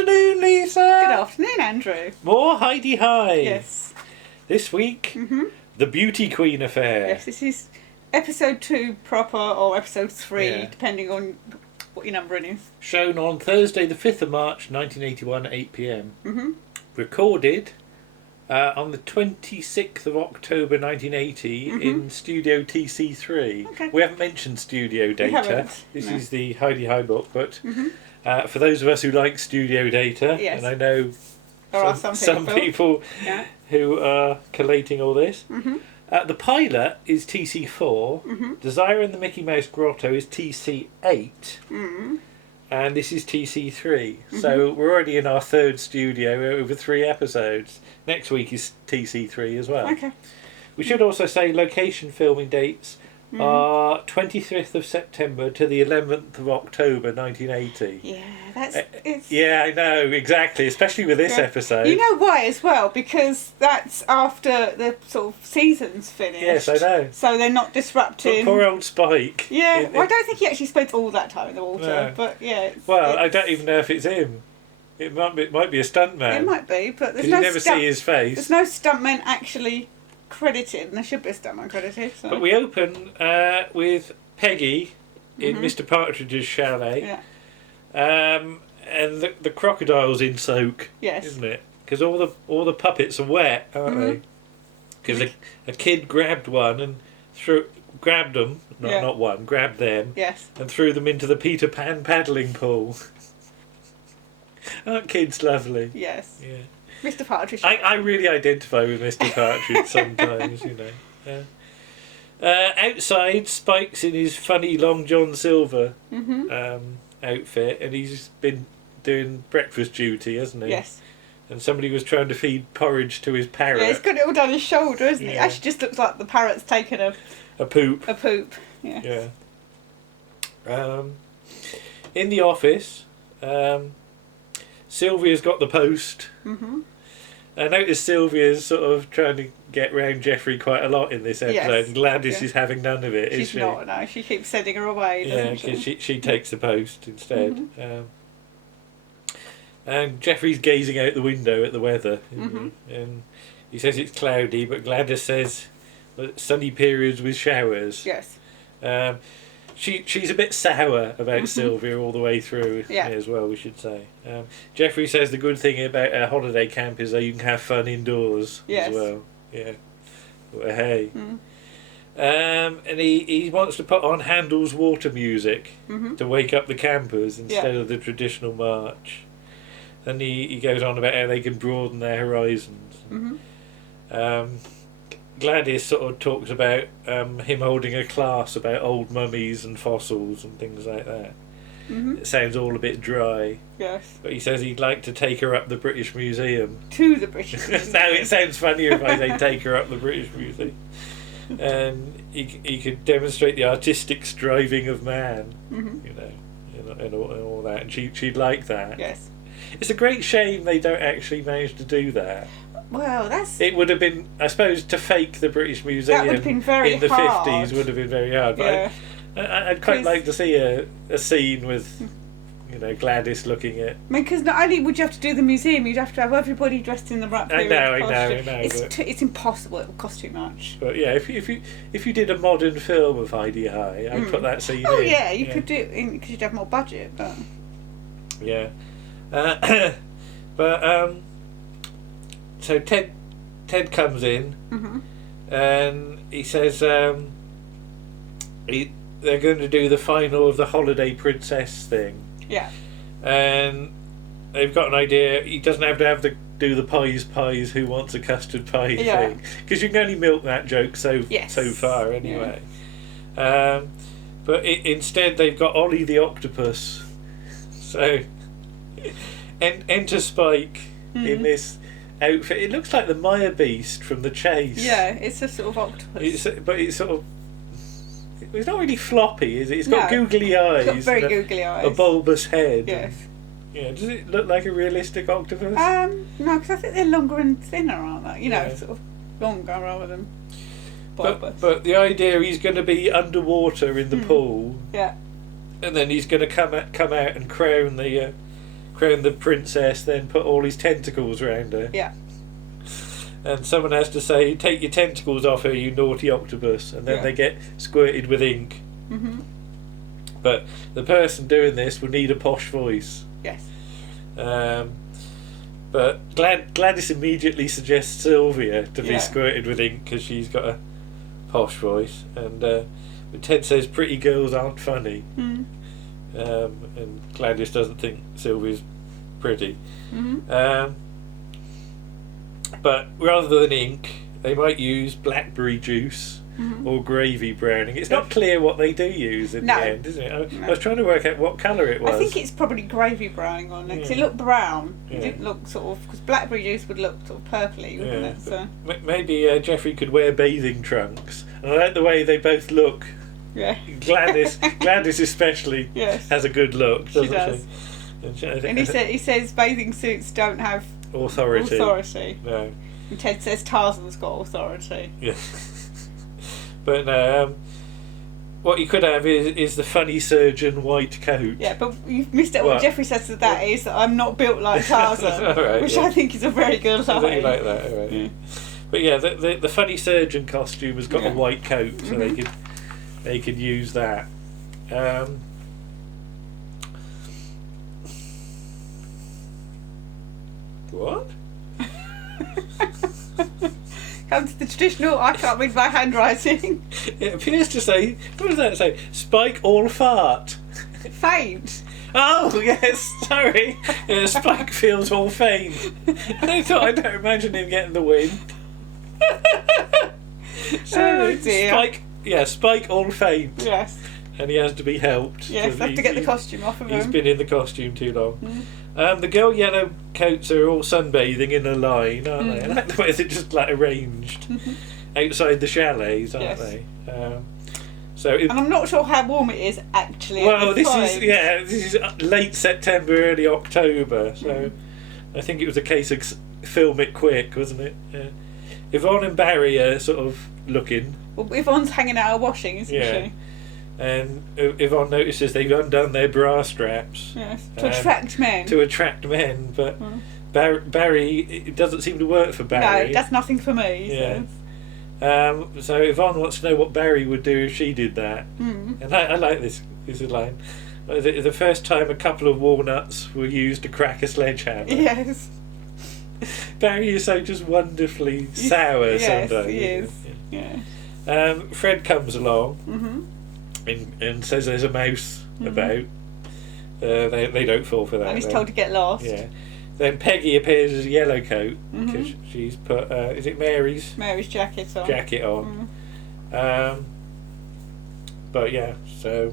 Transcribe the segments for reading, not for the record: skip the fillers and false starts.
afternoon, Lisa. Good afternoon, Andrew. More Heidi High. Yes. This week, the Beauty Queen affair. Yes, this is episode 2 proper, or episode 3, depending on what your numbering is. Shown on Thursday, the 5th of March, 1981, at 8 p.m. Recorded on the 26th of October 1980 in Studio TC3. Okay. We haven't mentioned Studio Data. We haven't, This no. is the Heidi High book, but for those of us who like Studio Data, Yes. and I know There are some people Yeah. who are collating all this. The pilot is TC4. Desire and the Mickey Mouse Grotto is TC8. And this is TC3. So we're already in our third studio over 3 episodes. Next week is TC3 as well. Okay. We should also say location filming dates are 25th of September to the 11th of October 1980. Yeah, it's... Yeah, I know, exactly, especially with this episode. You know why as well? Because that's after the sort of season's finished. Yes, I know. So they're not disrupting... Poor old Spike. Yeah, well, I don't think he actually spent all that time in the water, No. but yeah. Well, I don't even know if it's him. It might be a stuntman. It might be, but there's Because no you never see his face. There's no stuntmen actually credited, and there should be a stuntman credited. So. But we open with Peggy in Mr. Partridge's chalet. Yeah. And the crocodile's in soak, Yes. isn't it? Because all the puppets are wet, aren't they? Because a kid grabbed one and grabbed them, not one, grabbed them, Yes. and threw them into the Peter Pan paddling pool. Aren't kids lovely? Yes. Yeah. Mr. Partridge. I really identify with Mr. Partridge sometimes, you know. Outside, Spike's in his funny Long John Silver outfit, and he's been doing breakfast duty, hasn't he? Yes. And somebody was trying to feed porridge to his parrot. Yeah, he's got it all down his shoulder, isn't he? Yeah. Actually, just looks like the parrot's taken A poop. a poop. Yes. Yeah. In the office, Sylvia's got the post. I noticed Sylvia's sort of trying to get round Jeffrey quite a lot in this episode. Yes. And Gladys is having none of it, She's is she? not, no. She keeps sending her away, Yeah, doesn't she? because she takes the post instead. And Jeffrey's gazing out the window at the weather. And he says it's cloudy, but Gladys says that sunny periods with showers. Yes. She's a bit sour about Sylvia all the way through as well, we should say. Jeffrey says the good thing about a holiday camp is that you can have fun indoors as well. Yeah. Well, hey. And he wants to put on Handel's water music to wake up the campers instead of the traditional march. And he goes on about how they can broaden their horizons. Gladys sort of talks about him holding a class about old mummies and fossils and things like that. It sounds all a bit dry. Yes. But he says he'd like to take her up the British Museum. To the British Museum. Now it sounds funnier if I say take her up the British Museum. And he could demonstrate the artistic striving of man, you know, and all that. And she'd like that. Yes. It's a great shame they don't actually manage to do that. Well, It would have been, I suppose, to fake the British Museum That would have been very in the hard. 50s would have been very hard. Yeah. But I'd quite like to see a scene with, you know, Gladys looking at... I mean, because not only would you have to do the museum, you'd have to have everybody dressed in the right period I know. It's impossible. It would cost too much. But yeah, if you did a modern film of Heidi High, I'd put that scene in. Oh yeah, you could do it because you'd have more budget. But yeah, so Ted comes in, and he says they're going to do the final of the Holiday Princess thing. Yeah. And they've got an idea. He doesn't have to do the pies. Who wants a custard pie thing? Because you can only milk that joke so far anyway. Yeah. But instead they've got Ollie the Octopus. So enter Spike in this outfit. It looks like the Maya Beast from The Chase. Yeah, it's a sort of octopus. It's sort of... It's not really floppy, is it? It's got googly eyes. It's got very googly eyes. A bulbous head. Yes. Yeah. Does it look like a realistic octopus? No, because I think they're longer and thinner, aren't they? You know, sort of longer rather than bulbous. But the idea he's going to be underwater in the pool. Yeah. And then he's going to come out and crown crown the princess, then put all his tentacles around her. Yeah. And someone has to say, take your tentacles off her, you naughty octopus. And then they get squirted with ink. Mm-hmm. But the person doing this will need a posh voice. Yes. But Gladys immediately suggests Sylvia to be squirted with ink because she's got a posh voice. And Ted says pretty girls aren't funny. Mm. And Gladys doesn't think Sylvia's pretty. Mm-hmm. But rather than ink, they might use blackberry juice or gravy browning. It's not clear what they do use in the end, isn't it? I was trying to work out what colour it was. I think it's probably gravy browning on it, because it looked brown. It didn't look sort of... Because blackberry juice would look sort of purpley, wouldn't it? So. Maybe Jeffrey could wear bathing trunks. And I like the way they both look. Yeah. Gladys especially has a good look, doesn't she? And he says bathing suits don't have authority. No. And Ted says Tarzan's got authority. Yeah. But what you could have is the funny surgeon white coat. Yeah, but you've missed it. What Jeffrey says to that is that I'm not built like Tarzan, right, which I think is a very good line. I think you like that, all right. Yeah. But yeah, the funny surgeon costume has got a white coat, so they could use that. What? Come to the traditional, I can't read my handwriting. It appears to say, what does that say? Spike all fart. Faint. Oh, yes, sorry. Spike feels all faint. I don't imagine him getting the wind. Oh dear. Spike all faint. Yes. And he has to be helped. Yes, I have to get the costume off of him. He's been in the costume too long. The girl yellow coats are all sunbathing in a line, aren't they? I like the way they're just arranged outside the chalets, aren't they? And I'm not sure how warm it is actually. Well, this is late September, early October, so I think it was a case of film it quick, wasn't it? Yeah. Yvonne and Barry are sort of looking. Well, Yvonne's hanging out her washing, isn't she? And Yvonne notices they've undone their bra straps. Yes, to attract men. To attract men, but Barry, it doesn't seem to work for Barry. No, that's nothing for me. Yeah. So Yvonne wants to know what Barry would do if she did that. And I like this line. The first time a couple of walnuts were used to crack a sledgehammer. Yes. Barry is so just wonderfully sour sometimes. Yes, he is. Yeah. Fred comes along and says there's a mouse about. They don't fall for that. And he's told to get lost. Yeah. Then Peggy appears as a yellow coat because she's put is it Mary's jacket on. But yeah, so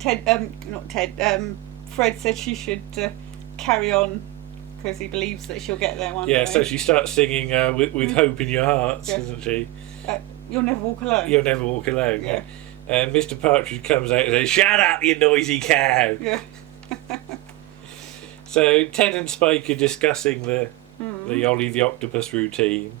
Fred said she should carry on because he believes that she'll get there one day. Yeah, so she starts singing with hope in your hearts, doesn't she? You'll never walk alone. You'll never walk alone. Yeah. And Mr. Partridge comes out and says, "Shut up, you noisy cow." Yeah. So Ted and Spike are discussing the Ollie the Octopus routine.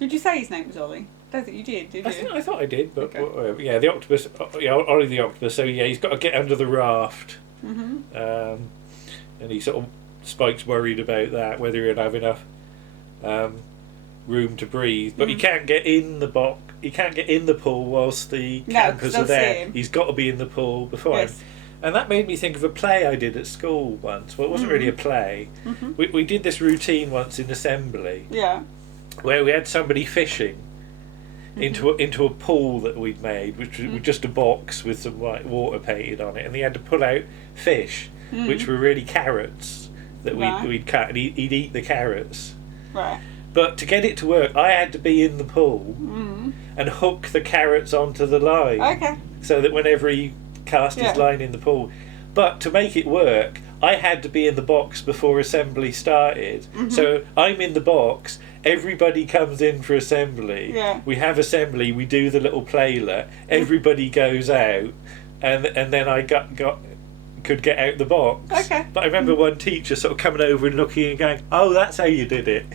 Did you say his name was Ollie? I don't think you did you? I thought I did, but yeah, the octopus. Yeah, Ollie the Octopus. So yeah, he's got to get under the raft. And he sort of Spike's worried about that, whether he'll have enough room to breathe. But he can't get in the box. He can't get in the pool whilst the campers are there. He's got to be in the pool before him. And that made me think of a play I did at school once. Well, it wasn't really a play. We did this routine once in assembly. Yeah. Where we had somebody fishing into a pool that we'd made, which was just a box with some white water painted on it, and they had to pull out fish, which were really carrots that we'd cut, and he'd eat the carrots. Right. But to get it to work, I had to be in the pool and hook the carrots onto the line. Okay. So that whenever he cast his line in the pool. But to make it work, I had to be in the box before assembly started. So I'm in the box, everybody comes in for assembly. We have assembly, we do the little playlet, everybody goes out, and then I could get out the box. Okay. But I remember one teacher sort of coming over and looking and going, "Oh, that's how you did it."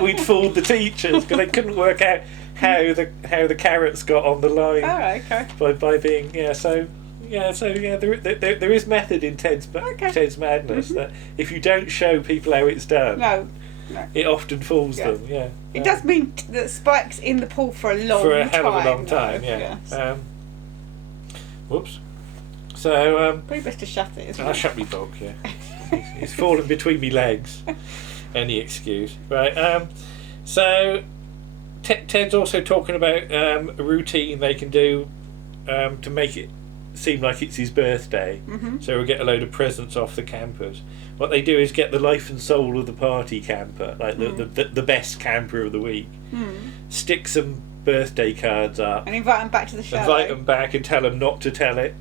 We'd fooled the teachers because they couldn't work out how the carrots got on the line. Oh, okay. By being so Yeah, so there is method in Ted's madness. That if you don't show people how it's done, it often fools them. Yeah, it does mean that Spike's in the pool for a hell of a long time. Yeah. Yes. Whoops. So probably best to shut it. I'll shut me book. Yeah, he's fallen between me legs. Any excuse, right? So Ted's also talking about a routine they can do to make it seem like it's his birthday. So we'll get a load of presents off the campers. What they do is get the life and soul of the party camper, like the best camper of the week, stick some birthday cards up and invite them back to the show. Invite them back and tell them not to tell it.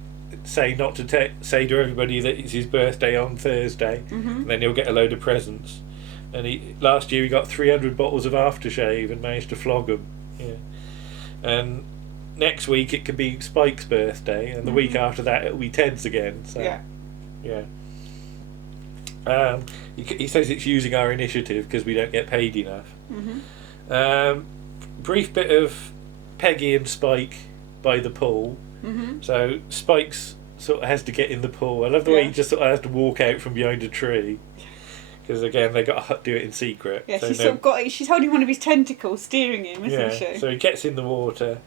Say to everybody that it's his birthday on Thursday, and then he'll get a load of presents. And last year he got 300 bottles of aftershave and managed to flog them. Yeah. And next week it could be Spike's birthday, and the week after that it'll be Ted's again. So yeah. He says it's using our initiative because we don't get paid enough. Brief bit of Peggy and Spike by the pool. So Spike's sort of has to get in the pool. I love the way he just sort of has to walk out from behind a tree, because again they got to do it in secret. Yeah, so she's holding one of his tentacles, steering him, isn't she? So he gets in the water.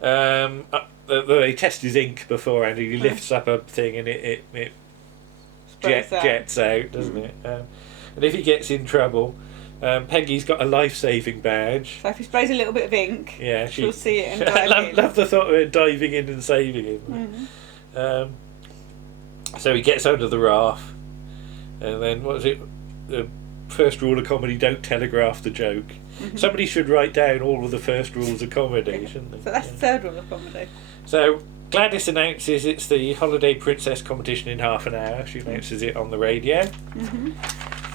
They test his ink beforehand. He lifts up a thing and it jets out, doesn't it? And if he gets in trouble, Peggy's got a life-saving badge. So if he sprays a little bit of ink, she'll see it and dive in. Love the thought of her diving in and saving him. So he gets under the raft, and then what is it? The first rule of comedy: don't telegraph the joke. Somebody should write down all of the first rules of comedy, shouldn't they? So that's the third rule of comedy. So Gladys announces it's the Holiday Princess competition in half an hour. She announces it on the radio.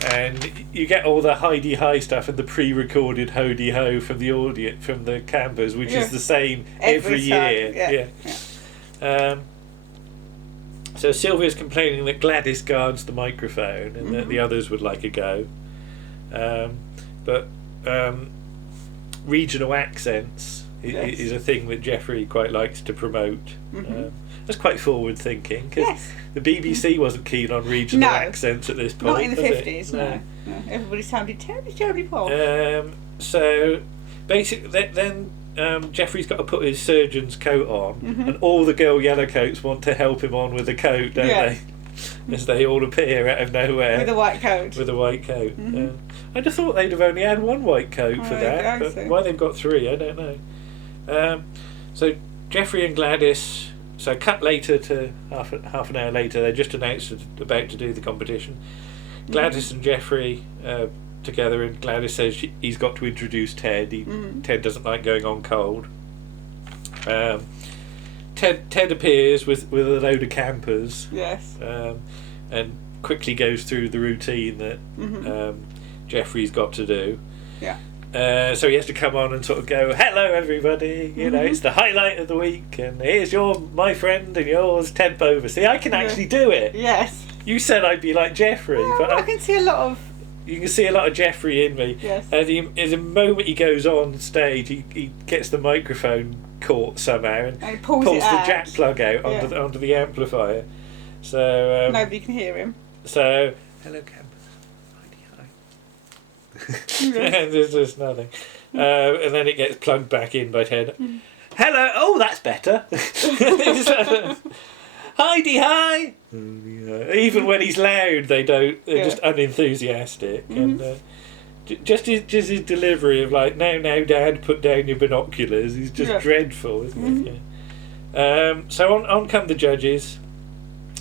And you get all the hidey-hi stuff and the pre-recorded ho-de-ho from the audience, from the campers, which is the same every year. So Sylvia's complaining that Gladys guards the microphone and that the others would like a go. But regional accents is a thing that Jeffrey quite likes to promote. That's quite forward thinking, because the BBC wasn't keen on regional accents at this point. Not in the 50s, no. Everybody sounded terribly poor. So basically, then Jeffrey's got to put his surgeon's coat on, and all the girl yellowcoats want to help him on with the coat, don't they? As they all appear out of nowhere with a white coat. I just thought they'd have only had one white coat for that, but why they've got three, I don't know. So Jeffrey and Gladys. So cut later to half an hour later, they're just announced about to do the competition. Gladys and Jeffrey together, and Gladys says he's got to introduce Ted. Ted doesn't like going on cold. Ted appears with a load of campers. And quickly goes through the routine that Jeffrey's got to do. So he has to come on and sort of go, hello everybody, you know, it's the highlight of the week, and here's my friend and yours, Ted Bover. See, I can actually do it. You said I'd be like Jeffrey, but I can see a lot of... You can see a lot of Jeffrey in me. And the moment he goes on stage, he gets the microphone caught somehow and pulls the jack plug out onto the amplifier. So nobody can hear him. So, hello campers. And there's just nothing. And then it gets plugged back in by Ted. Hello. Oh, that's better. Hi-de-hi. Even when he's loud, they don't. They're just unenthusiastic. And just his delivery of like, now, Dad, put down your binoculars. He's just dreadful, isn't it? So on come the judges.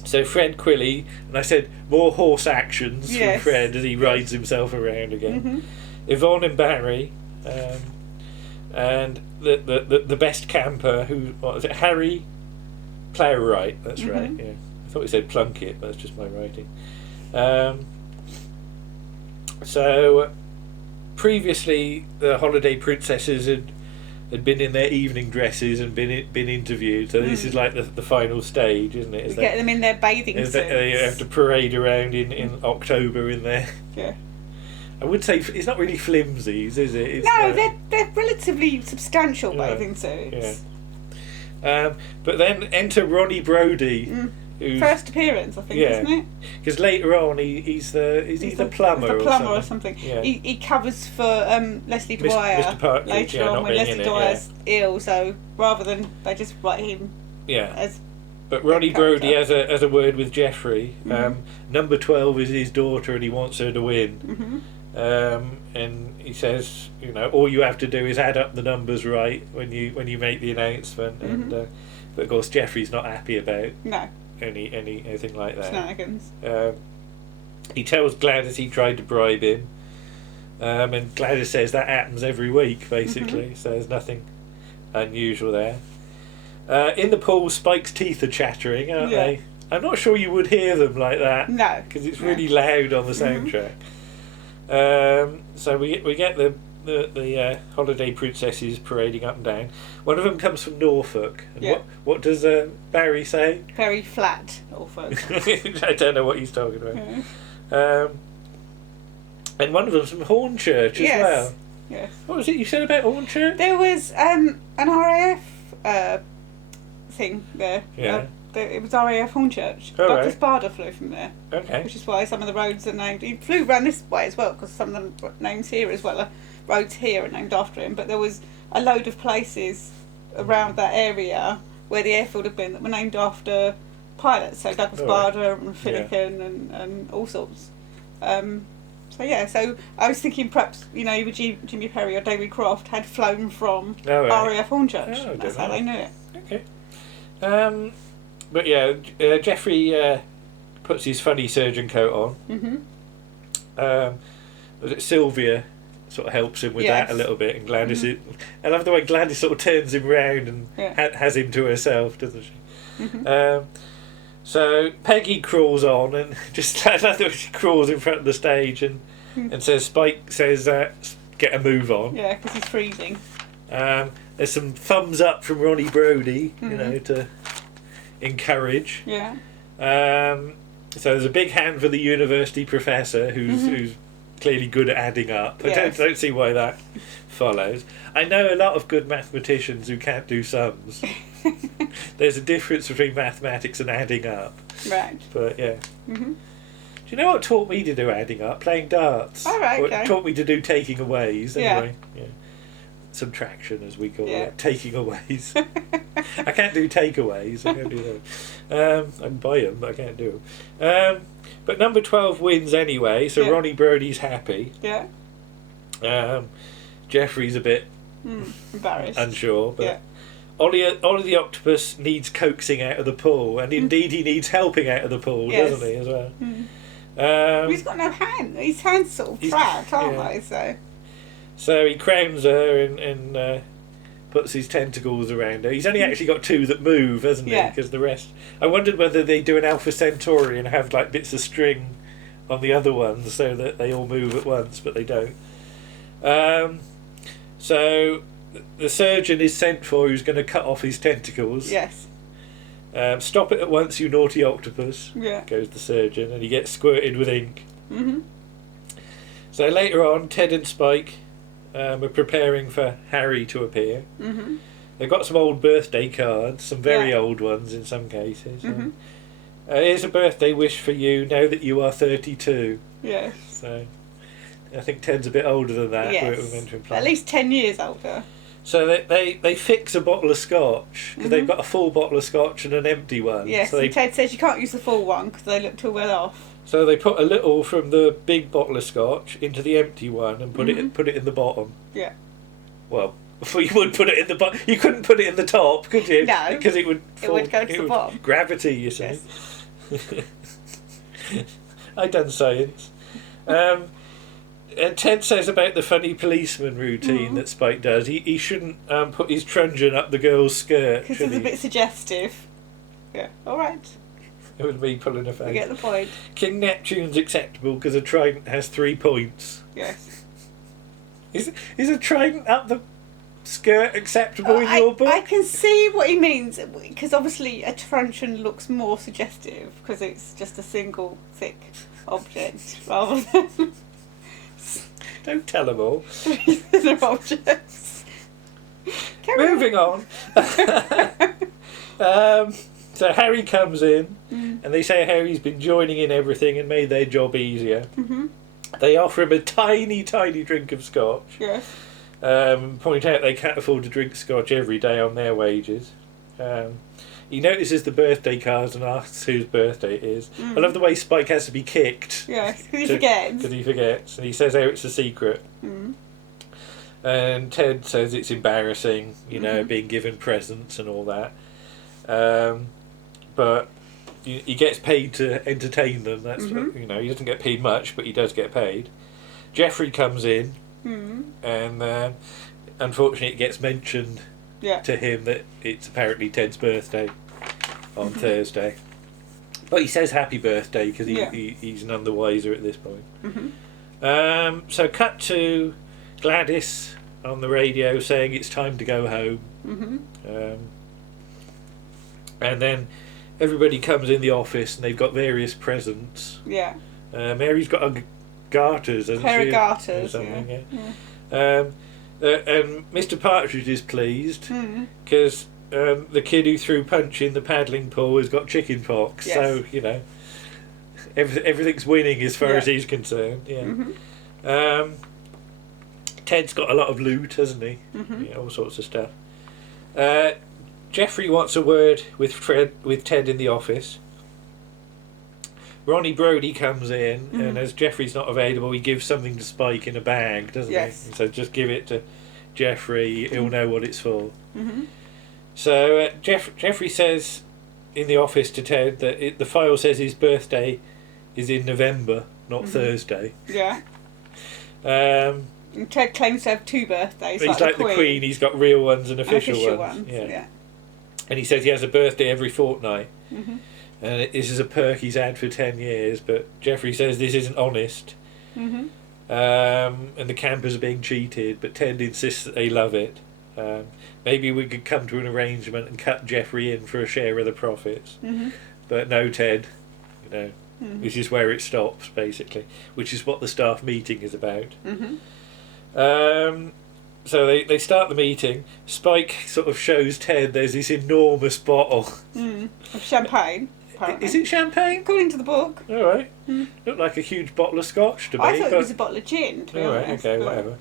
So Fred Quilly, and I said more horse actions from Fred as he rides himself around again. Yvonne and Barry, and the best camper, what was it, Harry Plowright, that's right, I thought he said Plunkett, that's just my writing. So previously the Holiday Princesses had been in their evening dresses and been interviewed, so this is like the final stage, isn't it? Get them in their bathing suits. They have to parade around in October in there. I would say it's not really flimsies, is it? They're relatively substantial bathing suits. But then enter Ronnie Brody. First appearance, I think, isn't it? Because later on, he's the plumber. Or something. Yeah. He covers for Leslie Dwyer Mr. Partridge, later on when Leslie Dwyer's ill. So rather than they just write him as. But Ronnie Brody has a word with Jeffrey. Number 12 is his daughter, and he wants her to win. And he says, all you have to do is add up the numbers right when you make the announcement. And but of course, Jeffrey's not happy about anything like that. Shenanigans. He tells Gladys he tried to bribe him, and Gladys says that happens every week, basically. So there's nothing unusual there. In the pool, Spike's teeth are chattering, aren't they? I'm not sure you would hear them like that. No. Because it's really loud on the soundtrack. So we get the holiday princesses parading up and down. One of them comes from Norfolk. And what does Barry say? Very flat Norfolk. I don't know what he's talking about. And one of them's from Hornchurch as well. Yes. What was it you said about Hornchurch? There was an RAF thing there. Yeah. It was RAF Hornchurch. Dr. Sparda flew from there. Okay. Which is why some of the roads are named. He flew around this way as well, because some of the names here as well, roads here are named after him. But there was a load of places around that area where the airfield had been that were named after pilots. So Douglas Sparda and Finnegan and all sorts. So I was thinking perhaps, either Jimmy Perry or David Croft had flown from RAF Hornchurch. That's how they knew it. Okay. But Jeffrey puts his funny surgeon coat on. Was it Sylvia sort of helps him with that a little bit, and Gladys I love the way Gladys sort of turns him round and has him to herself, doesn't she? So Peggy crawls on, and I love the way she crawls in front of the stage and says, Spike says, get a move on. Yeah, because he's freezing. There's some thumbs up from Ronnie Brody, to encourage. Yeah. So there's a big hand for the university professor who's clearly good at adding up. I don't see why that follows. I know a lot of good mathematicians who can't do sums. There's a difference between mathematics and adding up. Right. But do you know what taught me to do adding up? Playing darts. All right. It taught me to do taking aways anyway. Yeah. Subtraction, as we call it, taking aways. I can't do takeaways. I can't do that. I can buy them, but I can't do them. But number 12 wins anyway, so Ronnie Brody's happy. Yeah. Jeffrey's a bit embarrassed, unsure, but Ollie the Octopus needs coaxing out of the pool, and indeed he needs helping out of the pool, doesn't he, as well? He's got no hand. His hands sort of trapped, aren't they? So he crowns her and puts his tentacles around her. He's only actually got 2 that move, hasn't he? Because the rest... I wondered whether they do an Alpha Centauri and have like bits of string on the other ones so that they all move at once, but they don't. So the surgeon is sent for, who's going to cut off his tentacles. Yes. Stop it at once, you naughty octopus, goes the surgeon, and he gets squirted with ink. So later on, Ted and Spike are preparing for Harry to appear. They've got some old birthday cards, some very old ones in some cases. Here's a birthday wish for you now that you are 32. Yes. So I think Ted's a bit older than that. Yes. We're meant to imply. At least 10 years older. So they fix a bottle of scotch, because they've got a full bottle of scotch and an empty one. Yes, so and Ted says you can't use the full one because they look too well off. So they put a little from the big bottle of scotch into the empty one and put it in the bottom. Yeah. Well, you would put it in the bottom. You couldn't put it in the top, could you? No. Because it would go to the bottom. Gravity, you see. Yes. I've done science. And Ted says about the funny policeman routine that Spike does. He shouldn't put his truncheon up the girl's skirt. Because it's a bit suggestive. Yeah. All right. It was me pulling a face. I get the point. King Neptune's acceptable because a trident has 3 points. Yes. Is a trident up the skirt acceptable in your book? I can see what he means, because obviously a truncheon looks more suggestive because it's just a single thick object rather than... Don't tell them all. Other objects. Moving on. So Harry comes in, and they say Harry's been joining in everything and made their job easier. Mm-hmm. They offer him a tiny, tiny drink of scotch. Yes. Point out they can't afford to drink scotch every day on their wages. He notices the birthday cards and asks whose birthday it is. I love the way Spike has to be kicked. Yes, because he forgets. Because he forgets, and he says, "Oh, it's a secret." And Ted says it's embarrassing, being given presents and all that. But he gets paid to entertain them. That's he doesn't get paid much, but he does get paid. Jeffrey comes in, and unfortunately, it gets mentioned to him that it's apparently Ted's birthday on Thursday. But he says happy birthday because he's none the wiser at this point. So cut to Gladys on the radio saying it's time to go home. And then everybody comes in the office and they've got various presents. Yeah. Mary's got a garters, hasn't she? Pair of garters, or something, and Mr. Partridge is pleased because the kid who threw Punch in the paddling pool has got chicken pox. Yes. So, everything's winning as far as he's concerned. Yeah. Ted's got a lot of loot, hasn't he? All sorts of stuff. Jeffrey wants a word with Ted in the office. Ronnie Brody comes in, and as Jeffrey's not available, he gives something to Spike in a bag, doesn't he? And so just give it to Jeffrey, he'll know what it's for. So Jeffrey says in the office to Ted that the file says his birthday is in November, not Thursday. Yeah. And Ted claims to have 2 birthdays. He's like the Queen, he's got real ones and official ones. Yeah. And he says he has a birthday every fortnight. And this is a perk he's had for 10 years, but Jeffrey says this isn't honest. And the campers are being cheated, but Ted insists that they love it. Maybe we could come to an arrangement and cut Jeffrey in for a share of the profits. But no, Ted, this is where it stops, basically, which is what the staff meeting is about. So they start the meeting. Spike sort of shows Ted there's this enormous bottle of champagne. Apparently. Is it champagne? According to the book. All right. Looked like a huge bottle of scotch to me. I thought it was a bottle of gin, to be honest. Okay, whatever.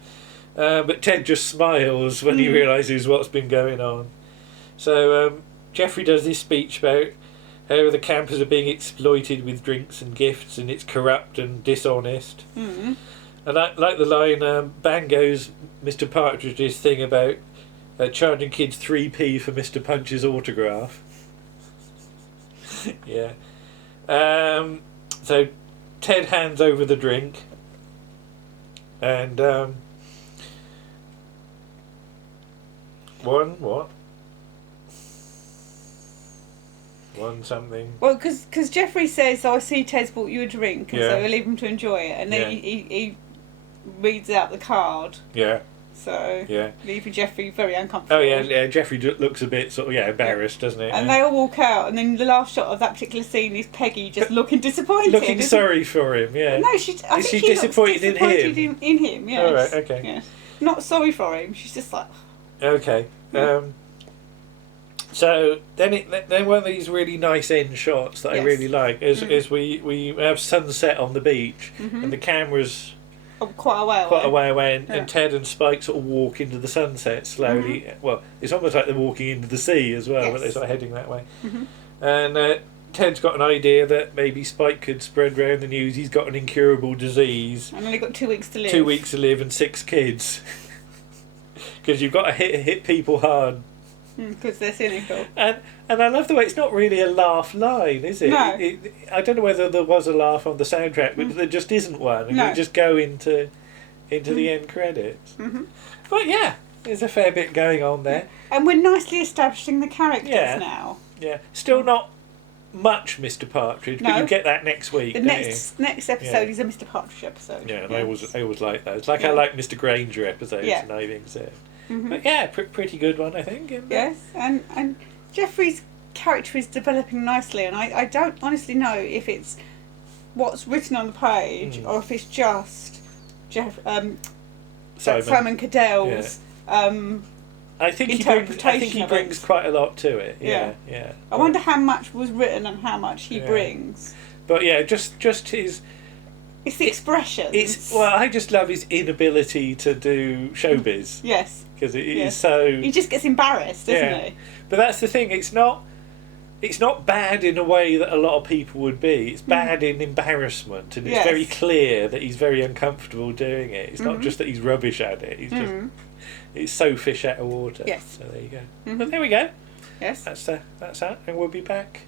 But Ted just smiles when he realises what's been going on. So Jeffrey does this speech about how the campers are being exploited with drinks and gifts and it's corrupt and dishonest. And I like the line, Bango's Mr. Partridge's thing about charging kids 3p for Mr. Punch's autograph. Yeah. So Ted hands over the drink and one something. Well, because Jeffrey says, I see Ted's bought you a drink, and so he'll leave him to enjoy it. And then he reads out the card. Yeah. So, leaving Jeffrey very uncomfortable. Oh, yeah, Jeffrey looks a bit sort of, embarrassed, doesn't he? And they all walk out, and then the last shot of that particular scene is Peggy just looking disappointed. Looking sorry for him, yeah. No, I think she disappointed in him. In him, yes. All right, okay. Yes. Not sorry for him, she's just like... Okay. So then one of these really nice end shots that I really like is we have sunset on the beach and the camera's quite a way away and Ted and Spike sort of walk into the sunset slowly. Well, it's almost like they're walking into the sea as well, but they're sort of heading that way. And Ted's got an idea that maybe Spike could spread around the news he's got an incurable disease. And only got 2 weeks to live. 2 weeks to live and 6 kids. Because you've got to hit people hard. Because they're cynical. And I love the way it's not really a laugh line, is it? No. I don't know whether there was a laugh on the soundtrack, but there just isn't one. And we just go into the end credits. But yeah, there's a fair bit going on there. And we're nicely establishing the characters now. Yeah. Still not much Mr. Partridge, but you get that next week. The next episode is a Mr. Partridge episode. Yeah, and I always like those. Like I like Mr. Granger episodes and everything, so. But yeah, pretty good one, I think. Yes, and Jeffrey's character is developing nicely, and I don't honestly know if it's what's written on the page or if it's just Simon Caddell's I think he brings quite a lot to it. Yeah. I wonder how much was written and how much he brings. But yeah, just his. It's the expressions. I just love his inability to do showbiz. Yes. Because it is so. He just gets embarrassed, doesn't he? But that's the thing. It's not bad in a way that a lot of people would be. It's bad in embarrassment, and it's very clear that he's very uncomfortable doing it. It's not just that he's rubbish at it. He's just. It's so fish out of water. Yes. So there you go. But there we go. Yes. That's that, and we'll be back.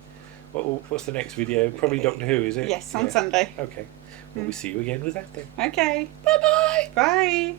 What's the next video? Probably Doctor Who, is it? Yes, on Sunday. Okay. Well, we'll see you again with that then. Okay. Bye-bye. Bye.